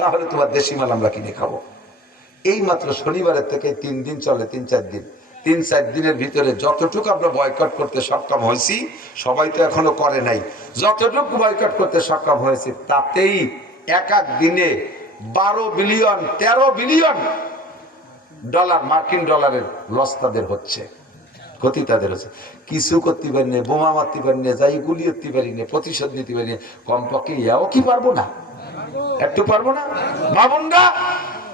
তাহলে তোমার দেশি মাল আমরা কিনে খাবো। এই মাত্র শনিবারের থেকে 3 দিন চলে, 3-4 দিন, 3-4 দিনের ভিতরে যতটুকু আমরা বয়কট করতে সক্ষম হয়েছি, সবাই তো এখনো করে নাই, যতটুকু বয়কট করতে সক্ষম হয়েছে তাতেই এক এক দিনে 12 বিলিয়ন 13 বিলিয়ন ডলার, মার্কিন ডলারের লস তাদের হচ্ছে, ক্ষতি তাদের হচ্ছে। কিছু করতে পারি না, বোমা মারতে পারি না, যাই গুলি করতে পারি না, প্রতিশোধ নিতে পারি না, কমপক্ষে ইয়াও কি পারবো না? একটু পারবো না? মা বোনরা,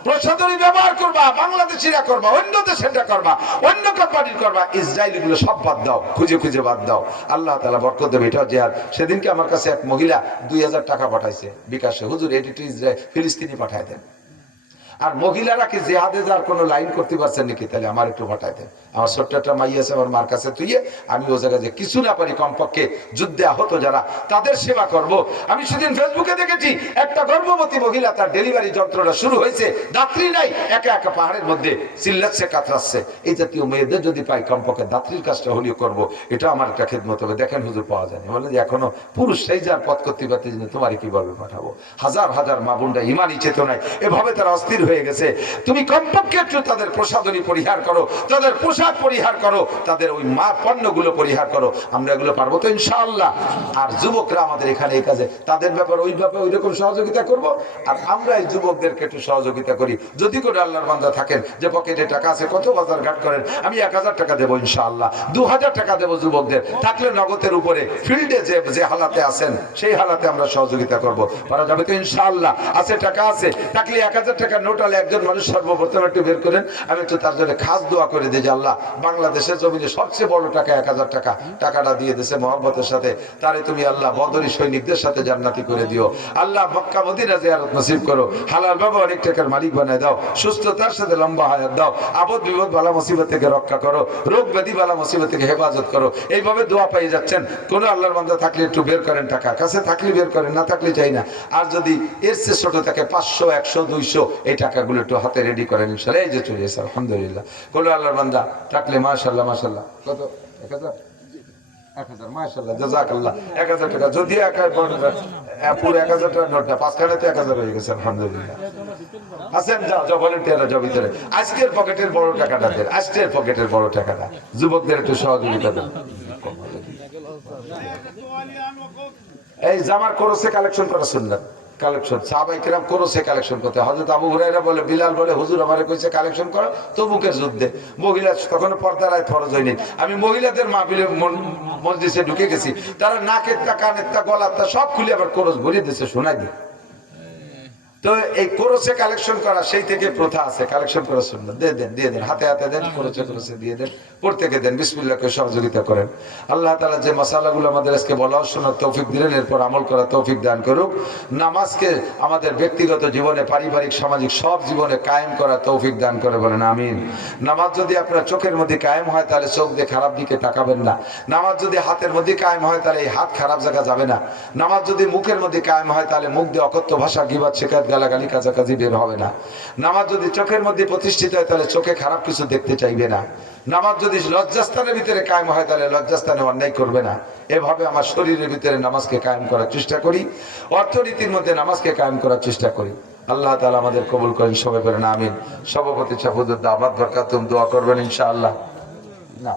প্রসাধনী ব্যবহার করবা, বাংলাদেশিরা করবা, অন্য দেশেরটা করবা, অন্য কোম্পানির করবা, ইসরায়েলি গুলো সব বাদ দাও, খুঁজে খুঁজে বাদ দাও। আল্লাহ তাআলা বরকত দেবে। এটাও জিহাদ। সেদিনকে আমার কাছে এক মহিলা 2000 টাকা পাঠাইছে বিকাশে, হুজুর এটি তো ইসরায়েল ফিলিস্তিনি পাঠায় দেন। আর মহিলারা কি জেহাদে যাওয়ার কোনো লাইন করতে পারছেন নাকি? তাহলে আমার একটু পাঠায় দেন। আমার ছোট্ট একটা মাই আছে আমার মার কাছে, তুইয়ে আমি ও জায়গায় যে কিছু না পারি, কমপক্ষে যুদ্ধে আহত যারা তাদের সেবা করব। আমি সেদিন ফেসবুকে দেখেছি একটা গর্ভবতী মহিলা, তার ডেলিভারি যন্ত্রণা শুরু হয়েছে, দাত্রী নাই, একা একা পাহাড়ের মধ্যে চিল্লাচ্ছে কাতরাচ্ছে। এই জাতীয় মেয়েদের যদি পাই, কমপক্ষে দাত্রীর কাজটা হলেও করবো, এটা আমার একটা খেদমত হবে। দেখেন হুজুর পাওয়া যায়নি, বলে যে এখনো পুরুষ সেই যার পথ করতে পারতে, তোমারই কিভাবে পাঠাবো? হাজার হাজার মা বোনরা ইমানি চেতনায় এভাবে তারা অস্থির হয়ে গেছে। তুমি কমপক্ষে একটু তাদের প্রসাধনী পরিহার করো, তাদের পোশাক পরিহার করো, তাদের ওই মা পণ্যগুলো পরিহার করো। আমরা এগুলো পারবো তো ইনশাআল্লাহ। আর যুবকরা আমাদের এখানে এই কাজে, তাদের ব্যাপারে ওই ব্যাপারে ওই রকম সহযোগিতা করব। আর আমরা এই যুবকদেরকে একটু সহযোগিতা করি। যদি করে আল্লাহর বান্দা থাকেন যে পকেটে টাকা আছে, কত বাজার ঘাট করেন, আমি 1000 টাকা দেবো ইনশাআল্লাহ, 2000 টাকা দেবো যুবকদের, থাকলে নগদের উপরে, ফিল্ডে যে হালাতে আছেন সেই হালাতে আমরা সহযোগিতা করব। পারা যাবে তো ইনশাআল্লাহ? আছে টাকা আছে, থাকলে 1000 টাকার নোট হলে একজন মানুষ সর্বপ্রথম একটু বের করেন, আমি একটু তার জন্য খাস দোয়া করে দিই যে আল্লাহ বাংলাদেশের জমিনে সবচেয়ে বড় টাকা 1000 টাকা, টাকাটা দিয়ে দিয়েছে মহব্বতের সাথে, তারে তুমি আল্লাহ বদরি সৈনিকদের সাথে জান্নাতি করে দিও। আল্লাহ মক্কা মদিনা জিয়ারত নসিব করো, হালাল ভাবে অনেক টাকার মালিক বানায় দাও, সুস্থতার সাথে লম্বা হায়াত দাও, আপদ বিপদ বালা মুসিবত থেকে রক্ষা করো, রোগ ব্যাধি বালা মুসিবত থেকে হেফাজত করো। এইভাবে দোয়া পেয়ে যাচ্ছেন। কোন আল্লাহর বান্দা থাকলে একটু বের করেন, টাকা কাছে থাকলে বের করেন, না থাকলে চাই না। আর যদি এর চেয়ে ছোট থাকে 500 100 200, এই টাকাগুলো একটু হাতে রেডি করেন ইনশাআল্লাহ। এই যে চলে এসে আলহামদুলিল্লাহ। কোন আল্লাহর বান্দা থাকলে মাশাআল্লাহ মাশাআল্লাহ, কত 1000 1000 মাশাআল্লাহ জাযাকাল্লাহ, 1000 টাকা যদি পুরো 1000 টাকা নোটটা 5 খানাতে 1000 হয়ে গেছে আলহামদুলিল্লাহ। আছেন যাও ভলেন্টিয়াররা যাও ভিতরে। আজকের পকেটের বড় টাকাটা দেন, আজকের পকেটের বড় টাকাটা যুবকদের একটু সহযোগিতা দেন। এই জামার কোরসে কালেকশন করা সুন্নাত, কালেকশন সাহাবায়ে কেরাম কোরসে কালেকশন করতে। হযরত আবু হুরায়রা বলে, বিলাল বলে, হুজুর আমারে কইছে কালেকশন করো তবুকের যুদ্ধে। মহিলা তখন পর্দার আয়াত ফরজ হয়নি। আমি মহিলাদের মাহফিলে মসজিদে ঢুকে গেছি, তারা নাকের তা কানের তা গলার তা সব খুলে আবার কোরস ভরিয়ে দিয়েছে, শোনাই দি। তো এই কোরসে কালেকশন করা সেই থেকে প্রথা আছে, কালেকশন করা সুন্নাত। দিয়ে দেন হাতে হাতে দেন, কোরসে দিয়ে দেন, প্রত্যেকে দেন, বিসমিল্লাহ করে সহযোগিতা করেন। আল্লাহ তাআলা যে মাসালাগুলো আমাদের আজকে বলা শোনার তৌফিক দিলেন, এরপর আমল করার তৌফিক দান করুক। নামাজকে আমাদের ব্যক্তিগত জীবনে, পারিবারিক, সামাজিক সব জীবনে কায়েম করার তৌফিক দান করে, বলেন আমিন। নামাজ যদি আপনার চোখের মধ্যে কায়েম হয়, তাহলে চোখ দিয়ে খারাপ দিকে তাকাবেন না। নামাজ যদি হাতের মধ্যে কায়েম হয়, তাহলে এই হাত খারাপ জায়গা যাবে না। নামাজ যদি মুখের মধ্যে কায়েম হয়, তাহলে মুখ দিয়ে অকথ্য ভাষা, গীবত, শিকায়ত, গালাগালি, কাছাকাছি বের হবে না। নামাজ যদি চোখের মধ্যে প্রতিষ্ঠিত হয়, তাহলে চোখে খারাপ কিছু দেখতে চাইবে না। নামাজ যদি লজ্জাস্থানের ভিতরে কায়েম হয়, তাহলে লজ্জাস্থানে অন্যায় করবে না। এভাবে আমার শরীরের ভিতরে নামাজকে কায়েম করার চেষ্টা করি, অর্থনীতির মধ্যে নামাজকে কায়েম করার চেষ্টা করি। আল্লাহ তাআলা আমাদের কবুল করেন, সবাই করেন আমিন। সভাপতি শাহুদুর দাওয়াত বরকাতুম দোয়া করবেন ইনশাআল্লাহ। না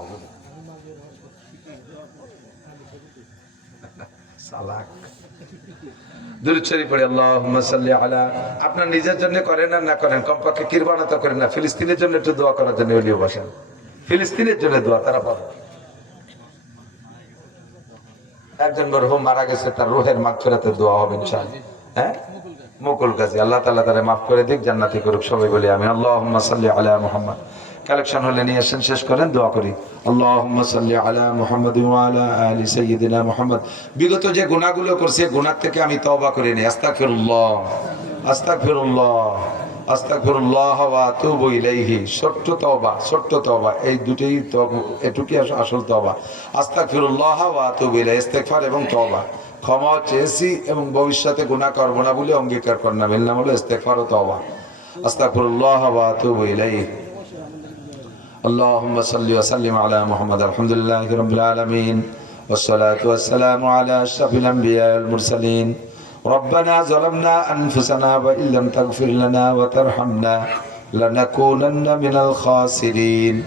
সালাক দুরূদ শরীফ পড়ে আল্লাহুম্মা সাল্লি আলা। আপনার নিজের জন্য করেন আর না করেন, কমপক্ষে কিরবানাত করেন না, ফিলিস্তিনের জন্য একটু দোয়া করার জন্য ওলিও বসেন। ফিলিস্তিনের জন্য দোয়া তারা পাবে। একজন মরহুম মারা গেছে, তার রূহের মাগফিরাতের দোয়া হবে ইনশাআল্লাহ। হ্যাঁ, মুকুল গাজী, আল্লাহ তাআলা তারে মাফ করে দিক, জান্নাতি করুক, সবাই বলি আমিন। আল্লাহুম্মা সাল্লি আলা মুহাম্মদ। কালেকশন হলে নিয়ে আসেন, শেষ করেন, দোয়া করি। আল্লাহুম্মা সাল্লি আলা মুহাম্মাদ ওয়া আলা আলি সাইয়্যিদিনা মুহাম্মদ। বিগত যে গুনাহগুলো করছে, গুনাহ থেকে আমি তওবা করে নিই। আস্তাগফিরুল্লাহ আস্তাগফিরুল্লাহ আস্তাগফিরুল্লাহ ওয়া আতুবু ইলাইহি। ছোট্ট তওবা, এই দুটেই তওবা, এটুকুই আসল তওবা। আস্তাগফিরুল্লাহ ওয়া আতুবু ইলাইহি, ইস্তেগফার এবং তওবা। ক্ষমা চেয়েছি এবং ভবিষ্যতে গুনাহ করব না বলে অঙ্গীকার করলাম, এর নাম হলো ইস্তেগফার ও তওবা। আস্তাগফিরুল্লাহ ওয়া আতুবু ইলাইহি। اللهم صل وسلم على محمد. الحمد لله رب العالمين والصلاة والسلام على أشرف الأنبياء والمرسلين ربنا ظلمنا أنفسنا وإن لم تغفر لنا وترحمنا لنكونن من الخاسرين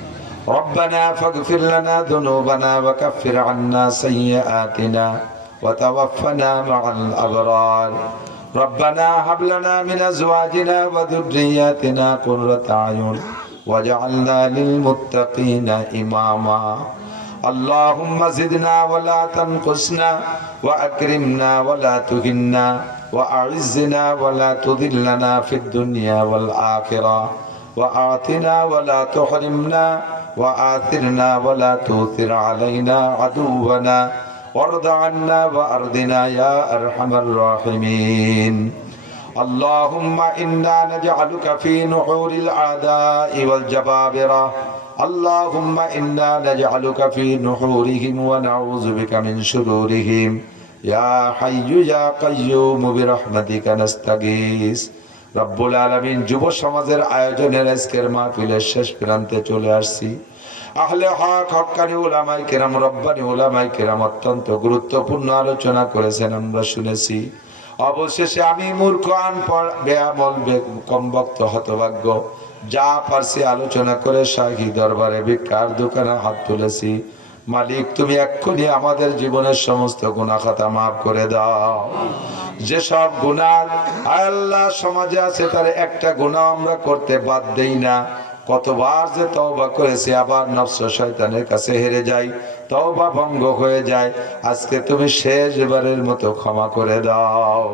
ربنا فاغفر لنا ذنوبنا وكفر عنا سيئاتنا وتوفنا مع الأبرار ربنا هب لنا من أزواجنا وذرياتنا قرة أعين واجعلنا للمتقين إماما اللهم زدنا ولا تنقصنا وأكرمنا ولا تهنا وأعزنا ولا تذلنا في الدنيا والآخرة وآتنا ولا تحرمنا وآثرنا ولا تؤثر علينا عدونا وارض عنا وأرضنا يا أرحم الراحمين اللهم إنا نجعلك في نحور الأعداء والجبابرة اللهم إنا نجعلك في نحورهم ونعوذ بك من شرورهم يا حي يا قيوم برحمتك نستغيث রব্বুল আলামিন যুব সমাজের আয়োজনের আজকের মাহফিলের শেষ প্রান্তে চলে আসছি আহলে হক হক্কানি উলামায়ে কেরাম রব্বানি উলামায়ে কেরাম অত্যন্ত গুরুত্বপূর্ণ আলোচনা করেছেন আমরা শুনেছি অবশেষে আমি মূর্খ আনপড় বেআমল কমবক্ত হতভাগ্য যা পারছি আলোচনা করে শাহী দরবারে ভিক্ষার দোকানে হাত তুলেছি মালিক তুমি এক্ষুনি আমাদের জীবনের সমস্ত গুনাহ খাতা মাফ করে দাও যেসব গুনাহ আল্লাহ সমাজে আছে তার একটা গুনাহ আমরা করতে বাদ দেই না কতবার যে তওবা করেছি আবার নফস শয়তানের কাছে হেরে যাই তওবা ভঙ্গ হয়ে যায় আজকে তুমি শেষবারের মতো ক্ষমা করে দাও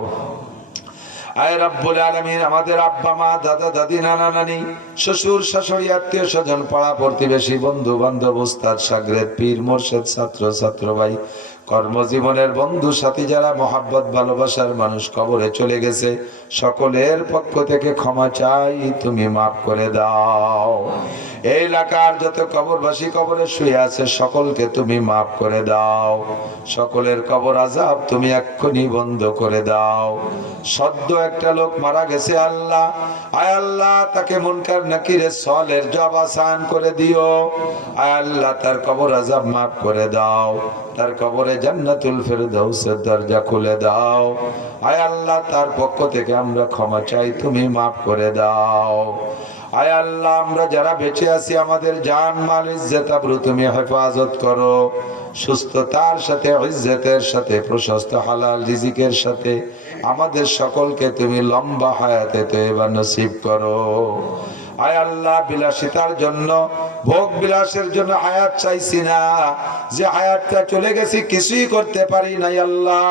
আয় রব্বুল আলামিন আমাদের আব্বা মা দাদা দাদি নানা নানি শ্বশুর শাশুড়ি আত্মীয় স্বজন পাড়া প্রতিবেশী বন্ধু বান্ধব উস্তাদ শাগরেদ পীর মুর্শিদ ছাত্র ছাত্র ভাই কর্মজীবনের বন্ধু সাথী যারা মহাব্বত ভালোবাসার মানুষ কবরে চলে গেছে সকলের পক্ষ থেকে ক্ষমা চাই তুমি মাফ করে দাও এই এলাকার যত কবরবাসী কবরে শুয়ে আছে সকলকে তুমি মাফ করে দাও সকলের কবর আযাব তুমি এক্ষুনি বন্ধ করে দাও সদ্য একটা লোক মারা গেছে আল্লাহ আয় আল্লাহ তাকে মুনকার নাকিরের সওয়ালের জবাব আসান করে দিও আয় আল্লাহ তার কবর আযাব মাফ করে দাও তার কবরে জান্নাতুল ফেরদাউসের দরজা খুলে দাও আয় আল্লাহ তার পক্ষ থেকে আমরা ক্ষমা চাই তুমি মাফ করে দাও আয় আল্লাহ আমরা যারা বেঁচে আছি আমাদের জান মাল ইজ্জত আবরু তুমি হেফাজত করো সুস্থতার সাথে ইজ্জতের সাথে প্রশস্ত হালাল রিজিকের সাথে আমাদের সকলকে তুমি লম্বা হায়াতে তয়বা নসিব করো আয় আল্লাহ বিলাসিতার জন্য ভোগ বিলাসের জন্য হায়াত চাইছি না যে হায়াতটা চলে গেছি কিছুই করতে পারি নাই আল্লাহ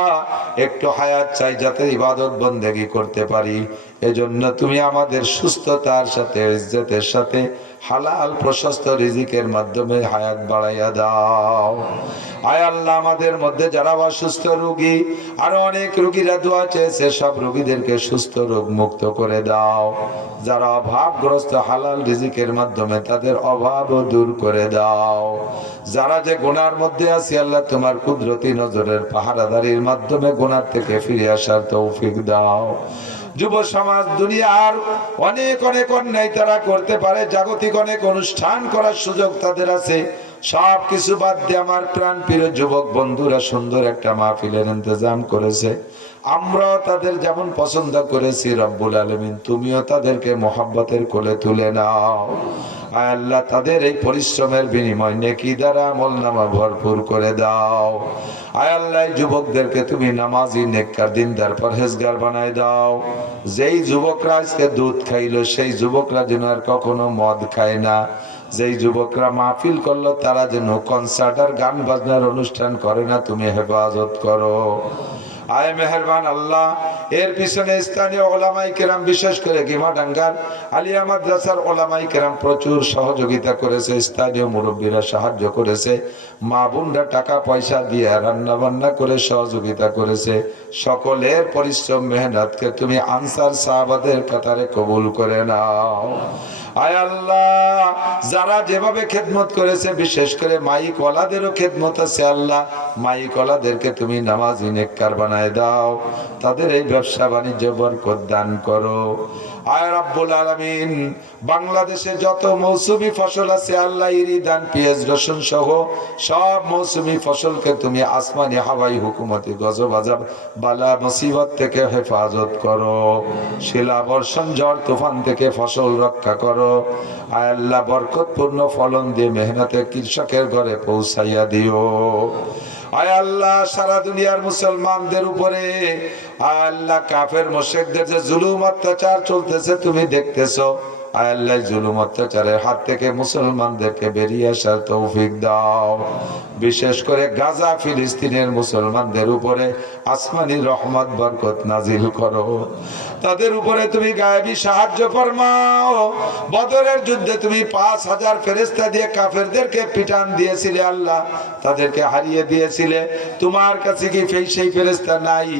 একটু হায়াত চাই যাতে ইবাদত বন্দেগী করতে পারি এজন্য তুমি আমাদের সুস্থতার সাথে ইজ্জতের সাথে হালাল প্রশস্ত রিজিকের মাধ্যমে হায়াত বাড়াইয়া দাও আয় আল্লাহ আমাদের মধ্যে যারা অসুস্থ রোগী আরো অনেক রোগীরা দোয়া চেয়েছে সব রোগীদেরকে সুস্থ রোগ মুক্ত করে দাও যারা অভাবগ্রস্ত হালাল রিজিকের মাধ্যমে তাদের অভাবও দূর করে দাও যারা যে গুনার মধ্যে আছে আল্লাহ তোমার কুদরতি নজরের পাহারাদারির মাধ্যমে গুনার থেকে ফিরে আসার তৌফিক দাও যুব সমাজ দুনিয়ার অনেক অনেক অন্যায় তারা করতে পারে জাগতিক অনেক অনুষ্ঠান করার সুযোগ তাদের আছে সব কিছু বাদ দিয়ে আমার প্রাণ প্রিয় যুবক বন্ধুরা সুন্দর একটা মাহফিলের ইন্তজাম করেছে আমরা তাদের যেমন পছন্দ করেছি রব্বুল আলামিন তুমিও তাদেরকে মোহাব্বতের কোলে তুলে নাও আয় আল্লাহ তাদের এই পরিশ্রমের বিনিময় নেকি দ্বারা আমলনামা ভরপুর করে দাও আয় আল্লাহ যুবকদেরকে তুমি নামাজি নেককার দিনদার পরহেজগার বানায় দাও যেই যুবকরা আজকে দুধ খাইলো সেই যুবকরা যেন আর কখনো মদ খায় না যেই যুবকরা মাহফিল করলো তারা যেন কনসার্ট আর গান বাজনার অনুষ্ঠান করে না তুমি হেফাজত করো আয় মেহেরবান আল্লাহ এর পিছনে স্থানীয় ওলামায়ে কেরাম বিশেষ করে গিমাডাঙ্গার আলিয়া মাদ্রাসার ওলামায়ে কেরাম প্রচুর সহযোগিতা করেছে স্থানীয় মুরব্বীরা সাহায্য করেছে মা বোনরা টাকা পয়সা দিয়ে রান্না বান্না করে সহযোগিতা করেছে সকলের পরিশ্রম মেহনতকে তুমি আনসার সাহাবাদের কাতারে কবুল করে নাও আয় আল্লাহ যারা যেভাবে খেদমত করেছে বিশেষ করে মাইক ওয়ালাদেরও খেদমত আছে আল্লাহ মাইক ওয়ালাদেরকে তুমি নামাজি নেককার বানায় দাও তাদের এই ব্যবসা বাণিজ্য বরকত দান করো। আয় রাব্বুল আলামিন, বাংলাদেশে যত মৌসুমী ফসল আছে আল্লাহ ইরিধান পেঁয়াজ রসুন সহ সব মৌসুমী ফসলকে তুমি আসমানি হাওয়াই হুকুমতি গজব আযাব বালা মুসিবত থেকে হেফাজত করো। শিলা বর্ষণ ঝড় তুফান থেকে ফসল রক্ষা করো। আয় আল্লাহ বরকতপূর্ণ ফলন দিয়ে মেহনতে কৃষকের ঘরে পৌঁছাইয়া দিও। আয় আল্লাহ, সারা দুনিয়ার মুসলমানদের উপরে আয় আল্লাহ কাফের মুশরিকদের যে জুলুম অত্যাচার চলতেছে তুমি দেখতেছো। আয় আল্লাহ, জুলুম অত্যাচারের হাত থেকে মুসলমানদেরকে বেরিয়ে আসার তৌফিক দাও। বিশেষ করে গাজা ফিলিস্তিনের মুসলমানদের উপরে আসমানি রহমত বরকত নাজিল করো। তাদের উপরে তুমি গায়েবী সাহায্য ফরমাও। বদরের যুদ্ধে তুমি 5000 ফেরেশতা দিয়ে কাফেরদেরকে পিটান দিয়েছিলে আল্লাহ, তাদেরকে হারিয়ে দিয়েছিলে। তোমার কাছে কি সেই ফেরেশতা নাই?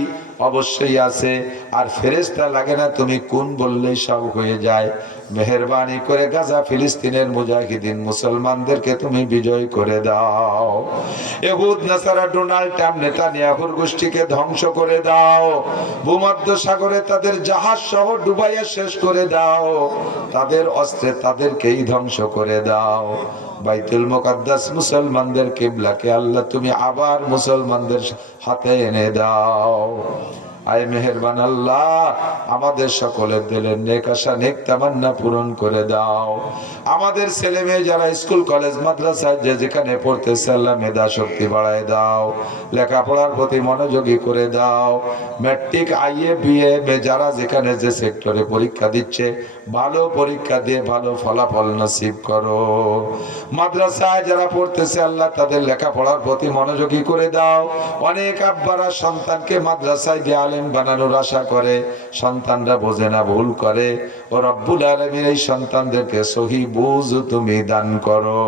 অবশ্যই আছে। আর ফেরেশতা লাগে না, তুমি কোন বললেই সব হয়ে যায়। মেহেরবানি করে গাজা ফিলিস্তিনের মুজাহিদিন মুসলমানদেরকে তুমি বিজয় করে দাও। ইহুদ নাসারা ডোনাল্ড ট্রাম্প নেতানিয়াহুর গোষ্ঠীকে ধ্বংস করে দাও। ভূমধ্য সাগরে তাদের জাহাজ সহ ডুবাইয়া শেষ করে দাও। তাদের অস্ত্রে তাদেরকেই ধ্বংস করে দাও। বাইতুল মুকাদ্দাস মুসলমানদের কিবলাকে আল্লাহ তুমি আবার মুসলমানদের হাতে এনে দাও। আয় মেহেরবান আল্লাহ, আমাদের সকলের দিলের নেক আশা নেক তামান্না পূরণ করে দাও। আমাদের ছেলে মেয়ে যারা স্কুল কলেজ মাদ্রাসায় যে যেখানে পড়তেছে আল্লাহ মেধা শক্তি বাড়ায় দাও, লেখাপড়ার প্রতি মনোযোগী করে দাও। ম্যাট্রিক আইএ বিএ যারা যেখানে যে সেক্টরে পরীক্ষা দিচ্ছে ভালো পরীক্ষা দিয়ে ভালো ফলাফল নসিব করো। মাদ্রাসায় যারা পড়তেছে আল্লাহ তাদের লেখাপড়ার প্রতি মনোযোগী করে দাও। অনেক আব্বারা সন্তানকে মাদ্রাসায় দিয়ে আলেম বানানোর আশা করে, সন্তানরা বোঝে না, ভুল করে। ও রব্বুল আলামিন এই সন্তানদেরকে সহি বুঝ তুমি দান করো।